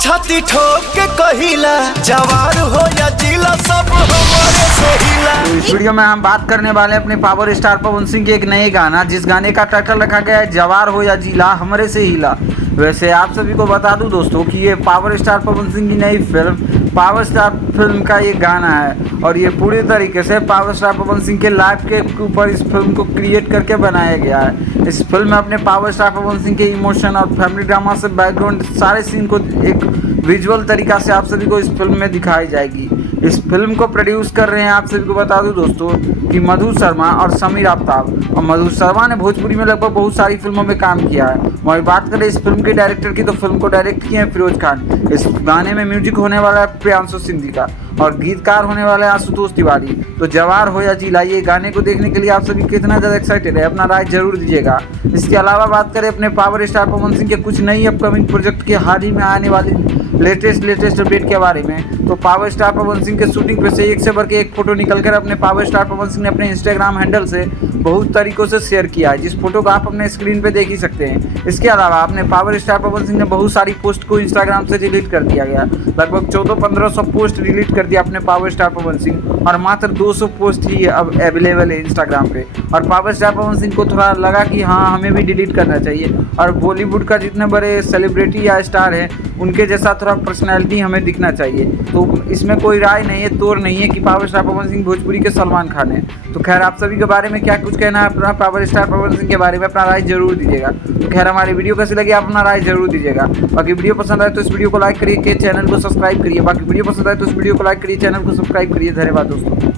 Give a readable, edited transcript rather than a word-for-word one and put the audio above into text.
छाती ठोक के कहिला, जवार हो या जिला सब हमारे से हिला। इस वीडियो में हम बात करने वाले हैं अपने पावर स्टार पवन सिंह के एक नए गाना, जिस गाने का टाइटल रखा गया है जवार हो या जिला हमरे से हिला। वैसे आप सभी को बता दूं दोस्तों कि ये पावर स्टार पवन सिंह की नई फिल्म पावर स्टार फिल्म का ये गाना है और ये पूरी तरीके से पावर स्टार पवन सिंह के लाइफ के ऊपर इस फिल्म को क्रिएट करके बनाया गया है। इस फिल्म में अपने पावर स्टार पवन सिंह के इमोशन और फैमिली ड्रामा से बैकग्राउंड सारे सीन को एक विजुअल तरीका से आप सभी को इस फिल्म में दिखाई जाएगी। इस फिल्म को प्रोड्यूस कर रहे हैं, आप सभी को बता दूं दोस्तों कि मधु शर्मा और समीर आफ्ताब। और मधु शर्मा ने भोजपुरी में लगभग बहुत सारी फिल्मों में काम किया है। वहीं बात करें इस फिल्म के डायरेक्टर की, तो फिल्म को डायरेक्ट किए हैं फिरोज खान। इस गाने में म्यूजिक होने वाला है प्रियांशु सिंधी का और गीतकार होने वाले हैं आशुतोष तिवारी। तो जवार हो या जिला ये गाने को देखने के लिए आप सभी कितना ज़्यादा एक्साइटेड है, अपना राय जरूर दीजिएगा। इसके अलावा बात करें अपने पावर स्टार पवन सिंह के कुछ नई अपकमिंग प्रोजेक्ट के हाल ही में आने वाली लेटेस्ट अपडेट के बारे में, तो पावर स्टार पवन सिंह के शूटिंग पे से एक से बढ़ के एक फोटो निकलकर अपने पावर स्टार पवन सिंह ने अपने इंस्टाग्राम हैंडल से बहुत तरीकों से शेयर किया है, जिस फोटो को आप अपने स्क्रीन पे देख ही सकते हैं। इसके अलावा अपने पावर स्टार पवन सिंह ने बहुत सारी पोस्ट को इंस्टाग्राम से डिलीट कर दिया गया, लगभग 1400-1500 पोस्ट डिलीट कर दिया अपने पावर स्टार पवन सिंह और मात्र 200 पोस्ट ही अब अवेलेबल है इंस्टाग्राम पे। और पावर स्टार पवन सिंह को थोड़ा लगा कि हाँ हमें भी डिलीट करना चाहिए और बॉलीवुड का जितने बड़े सेलिब्रिटी या स्टार हैं उनके जैसा थोड़ा पर्सनैलिटी हमें दिखना चाहिए। तो इसमें कोई राय नहीं है, तोड़ नहीं है कि पावर स्टार पवन सिंह भोजपुरी के सलमान खान है। तो खैर आप सभी के बारे में क्या कुछ कहना है अपना पावर स्टार पवन सिंह के बारे में, अपना राय जरूर दीजिएगा। तो खैर हमारी वीडियो कैसी लगी आप अपना राय जरूर दीजिएगा। बाकी वीडियो पसंद आए तो इस वीडियो को लाइक करिए, चैनल को सब्सक्राइब करिए। बाकी वीडियो पसंद आए तो इस वीडियो को लाइक करिए, चैनल को सब्सक्राइब करिए। धन्यवाद दोस्तों।